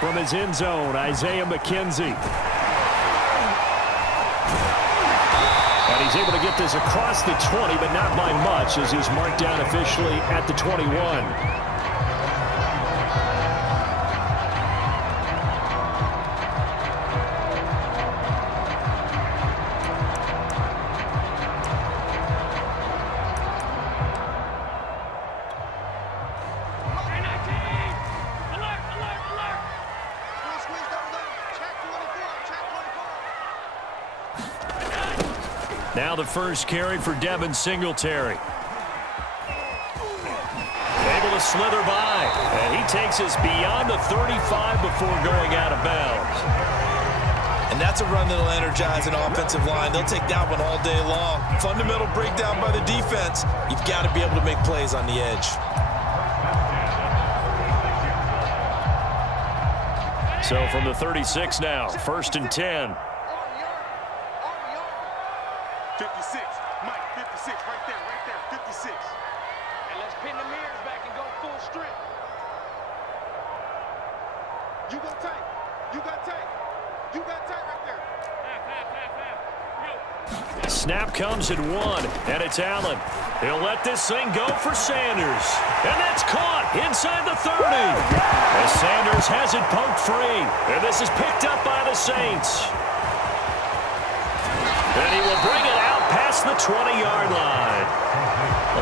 from his end zone, Isaiah McKenzie. And he's able to get this across the 20, but not by much, as he's marked down officially at the 21. Now the first carry for Devin Singletary. Able to slither by. And he takes us beyond the 35 before going out of bounds. And that's a run that'll energize an offensive line. They'll take that one all day long. Fundamental breakdown by the defense. You've got to be able to make plays on the edge. So from the 36 now, 1st and 10. 56, Mike, 56, right there, 56. And let's pin the mirrors back and go full strip. You go tight, you got tight, you got tight right there. Half. Snap comes at 1, and it's Allen. He'll let this thing go for Sanders. And that's caught inside the 30. As Sanders has it poked free. And this is picked up by the Saints. And he will bring it out past the 20-yard line.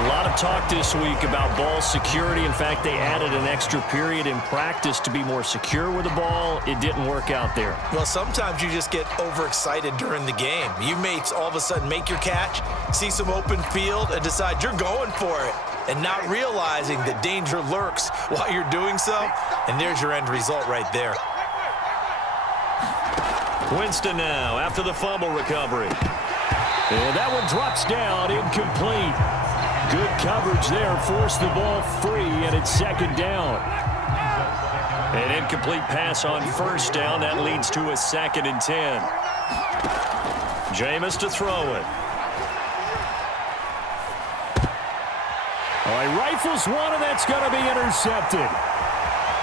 A lot of talk this week about ball security. In fact, they added an extra period in practice to be more secure with the ball. It didn't work out there. Well, sometimes you just get overexcited during the game. You may all of a sudden make your catch, see some open field, and decide you're going for it, and not realizing that danger lurks while you're doing so. And there's your end result right there. Winston now after the fumble recovery. And that one drops down, incomplete. Good coverage there, forced the ball free, and it's 2nd down. An incomplete pass on 1st down. That leads to a 2nd and 10. Jameis to throw it. All right, rifles one, and that's going to be intercepted.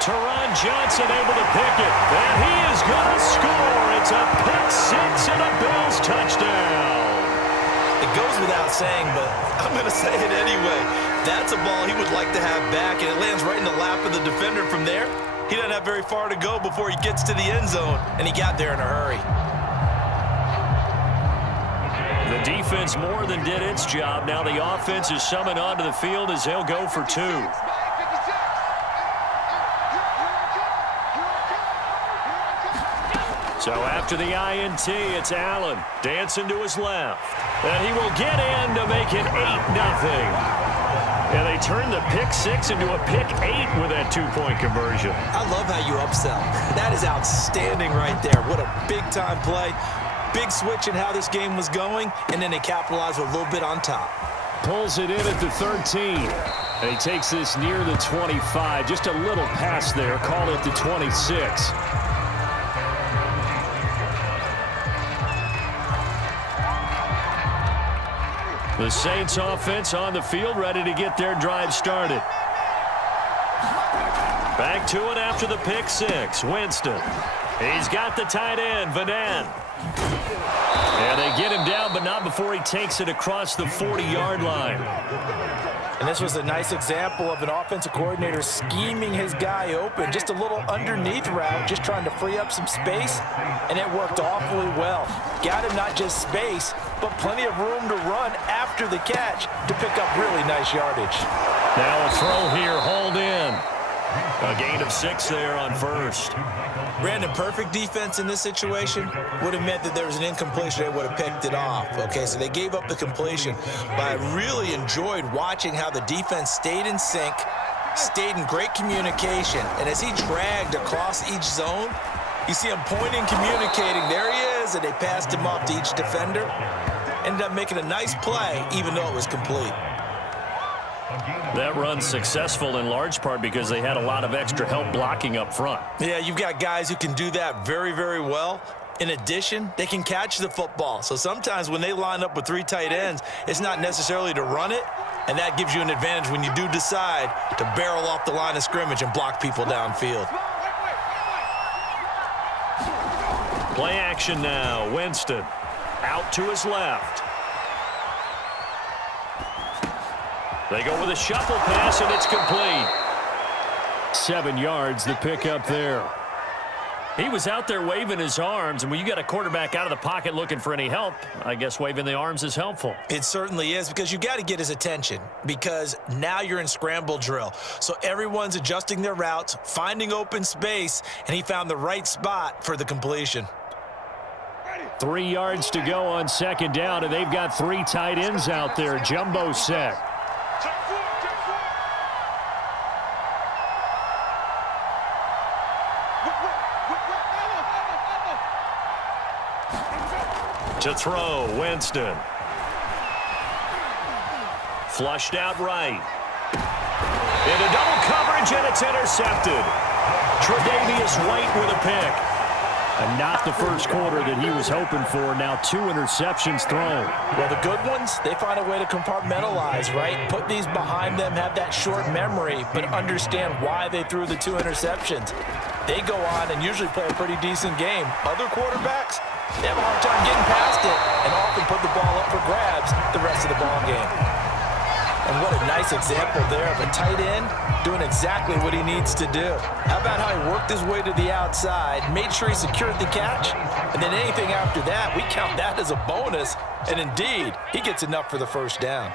Teron Johnson able to pick it, and he is going to score. It's a pick six and a Bills touchdown. It goes without saying, but I'm going to say it anyway. That's a ball he would like to have back, and it lands right in the lap of the defender from there. He doesn't have very far to go before he gets to the end zone, and he got there in a hurry. The defense more than did its job. Now the offense is summoned onto the field as they'll go for 2. So after the INT, it's Allen dancing to his left. And he will get in to make it 8-0. And they turn the pick six into a pick 8 with that 2-point conversion. I love how you upsell. That is outstanding right there. What a big-time play. Big switch in how this game was going, and then they capitalize with a little bit on top. Pulls it in at the 13. And he takes this near the 25. Just a little pass there. Call it the 26. The Saints offense on the field, ready to get their drive started. Back to it after the pick six. Winston. He's got the tight end, Vanan. And they get him down, but not before he takes it across the 40-yard line. And this was a nice example of an offensive coordinator scheming his guy open. Just a little underneath route, just trying to free up some space, and it worked awfully well. Got him not just space, but plenty of room to run after the catch to pick up really nice yardage. Now a throw here, hauled in. A gain of 6 there on 1st. Brandon, perfect defense in this situation would have meant that there was an incompletion. They would have picked it off. Okay, so they gave up the completion. But I really enjoyed watching how the defense stayed in sync, stayed in great communication. And as he dragged across each zone, you see him pointing, communicating. There he is, and they passed him off to each defender. Ended up making a nice play, even though it was complete. That run's successful in large part because they had a lot of extra help blocking up front. Yeah, you've got guys who can do that very, very well. In addition, they can catch the football. So sometimes when they line up with 3 tight ends, it's not necessarily to run it, and that gives you an advantage when you do decide to barrel off the line of scrimmage and block people downfield. Play action now. Winston out to his left. They go with a shuffle pass, and it's complete. 7 yards, the pickup there. He was out there waving his arms, and when you got a quarterback out of the pocket looking for any help, I guess waving the arms is helpful. It certainly is, because you got to get his attention, because now you're in scramble drill. So everyone's adjusting their routes, finding open space, and he found the right spot for the completion. 3 yards to go on second down, and they've got 3 tight ends out there. Jumbo set. To throw, Winston. Flushed out right. Into double coverage, and it's intercepted. Tre'Davious White with a pick. And not the first quarter that he was hoping for. Now 2 interceptions thrown. Well, the good ones, they find a way to compartmentalize, right? Put these behind them, have that short memory, but understand why they threw the 2 interceptions. They go on and usually play a pretty decent game. Other quarterbacks, they have a hard time getting past it and often put the ball up for grabs the rest of the ball game. And what a nice example there of a tight end doing exactly what he needs to do. How about how he worked his way to the outside, made sure he secured the catch, and then anything after that, we count that as a bonus. And indeed, he gets enough for the first down.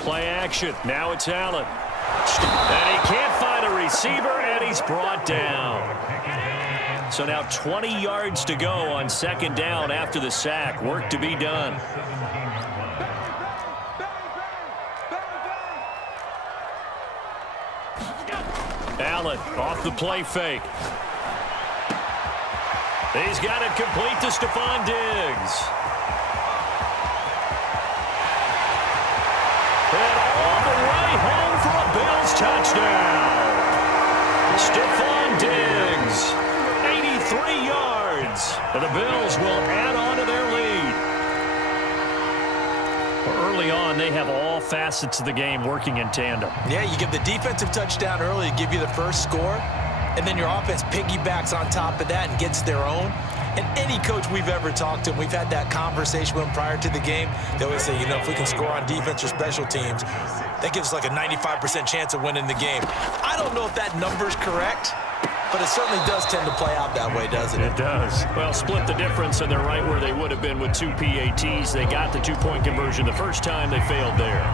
Play action. Now it's Allen. And he can't find a receiver, and he's brought down. So now 20 yards to go on second down after the sack. Work to be done. Allen off the play fake. He's got it complete to Stephon Diggs. And all the way home for a Bills touchdown. Stephon Diggs, 83 yards. And the Bills will add on to their lead. Early on, they have all facets of the game working in tandem. Yeah, you give the defensive touchdown early to give you the first score, and then your offense piggybacks on top of that and gets their own. And any coach we've ever talked to, and we've had that conversation with them prior to the game, they always say, you know, if we can score on defense or special teams, that gives us like a 95% chance of winning the game. I don't know if that number's correct, but it certainly does tend to play out that way, doesn't it? It does. Well, split the difference, and they're right where they would have been with 2 PATs. They got the 2-point conversion the first time. They failed there.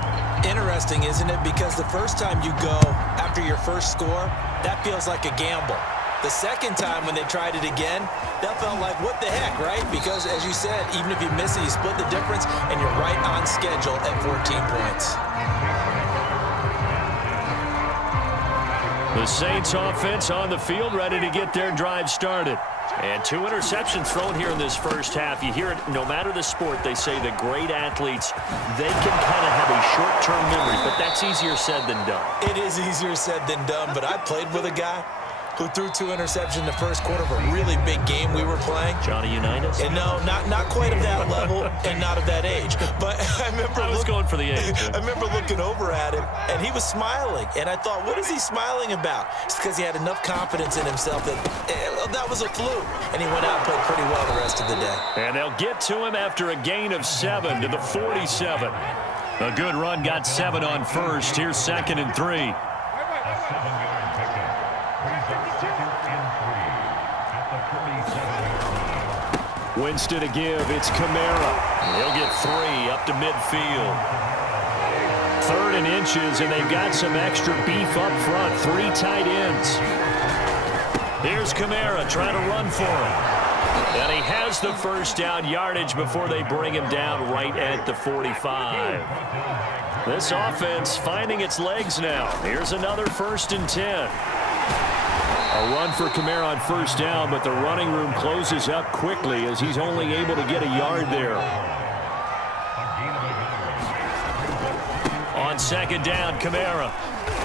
Interesting, isn't it? Because the first time you go after your first score, that feels like a gamble. The second time when they tried it again, that felt like, what the heck, right? Because, as you said, even if you miss it, you split the difference, and you're right on schedule at 14 points. The Saints offense on the field, ready to get their drive started. And 2 interceptions thrown here in this first half. You hear it, no matter the sport, they say the great athletes, they can kind of have a short-term memory, but that's easier said than done. It is easier said than done, but I played with a guy who threw 2 interceptions in the first quarter of a really big game we were playing. Johnny Unitas? And no, not quite of that level and not of that age. But I was going for the age. I remember looking over at him, and he was smiling. And I thought, what is he smiling about? It's because he had enough confidence in himself that that was a fluke. And he went out and played pretty well the rest of the day. And they'll get to him after a gain of 7 to the 47. A good run, got 7 on first. Here's 2nd and 3. Winston to give. It's Kamara. He'll get 3 up to midfield. 3rd and inches, and they've got some extra beef up front. 3 tight ends. Here's Kamara trying to run for him. And he has the first down yardage before they bring him down right at the 45. This offense finding its legs now. Here's another 1st and 10. A run for Kamara on first down, but the running room closes up quickly as he's only able to get a yard there. On second down, Kamara.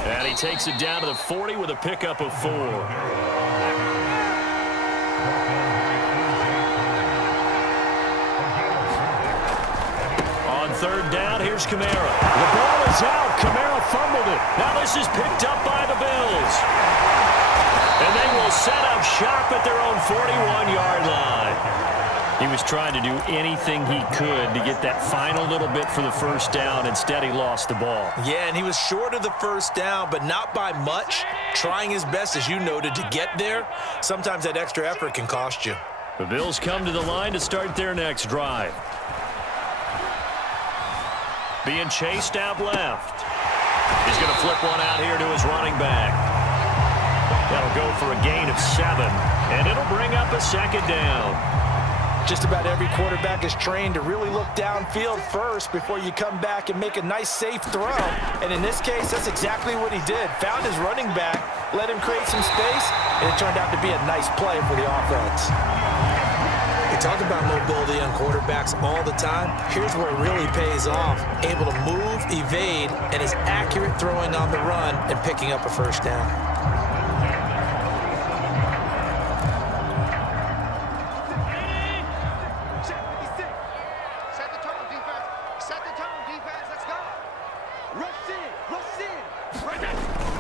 And he takes it down to the 40 with a pickup of 4. On 3rd down, here's Kamara. The ball is out. Kamara fumbled it. Now this is picked up by the Bills. And they will set up up shop at their own 41-yard line. He was trying to do anything he could to get that final little bit for the first down. Instead, he lost the ball. Yeah, and he was short of the first down, but not by much. Trying his best, as you noted, to get there. Sometimes that extra effort can cost you. The Bills come to the line to start their next drive. Being chased out left. He's going to flip one out here to his running back. That'll go for a gain of 7, and it'll bring up a second down. Just about every quarterback is trained to really look downfield first before you come back and make a nice, safe throw. And in this case, that's exactly what he did. Found his running back, let him create some space, and it turned out to be a nice play for the offense. We talk about mobility on quarterbacks all the time. Here's where it really pays off. Able to move, evade, and is accurate throwing on the run and picking up a first down.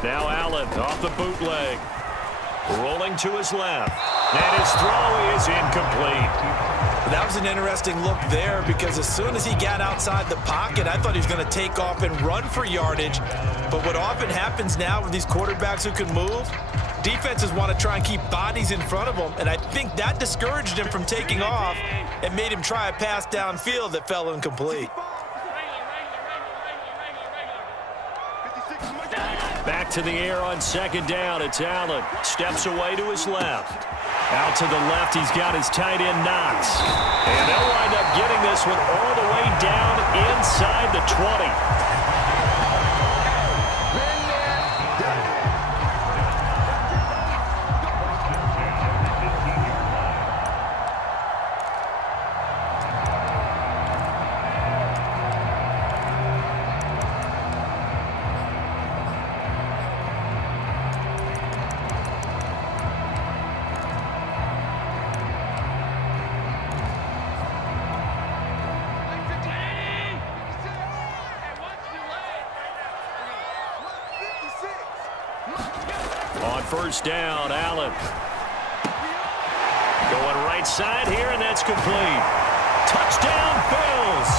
Now Allen off the bootleg. Rolling to his left. And his throw is incomplete. That was an interesting look there because as soon as he got outside the pocket, I thought he was going to take off and run for yardage. But what often happens now with these quarterbacks who can move, defenses want to try and keep bodies in front of them, and I think that discouraged him from taking off and made him try a pass downfield that fell incomplete. Back to the air on second down. It's Allen. Steps away to his left. Out to the left, he's got his tight end, Knox. And they'll wind up getting this one all the way down inside the 20. On first down, Allen. Going right side here, and that's complete. Touchdown, Bills.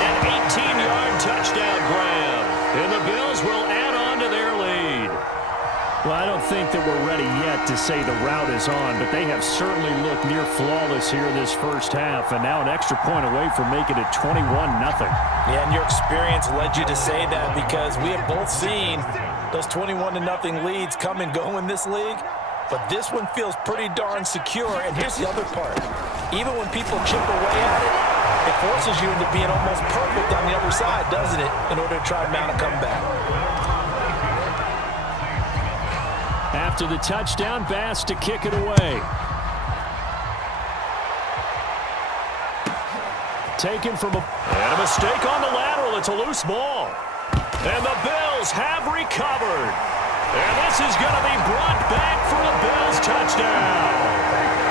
An 18-yard touchdown grab. And the Bills will add on to their lead. Well, I don't think that we're ready yet to say the route is on, but they have certainly looked near flawless here this first half, and now an extra point away from making it 21-0. Yeah, and your experience led you to say that because we have both seen those 21-0 leads come and go in this league, but this one feels pretty darn secure. And here's the other part. Even when people chip away at it, it forces you into being almost perfect on the other side, doesn't it, in order to try and mount a comeback. After the touchdown, Bass to kick it away. Taken from a mistake on the lateral. It's a loose ball. And the Bills have recovered. And this is going to be brought back for a Bills touchdown.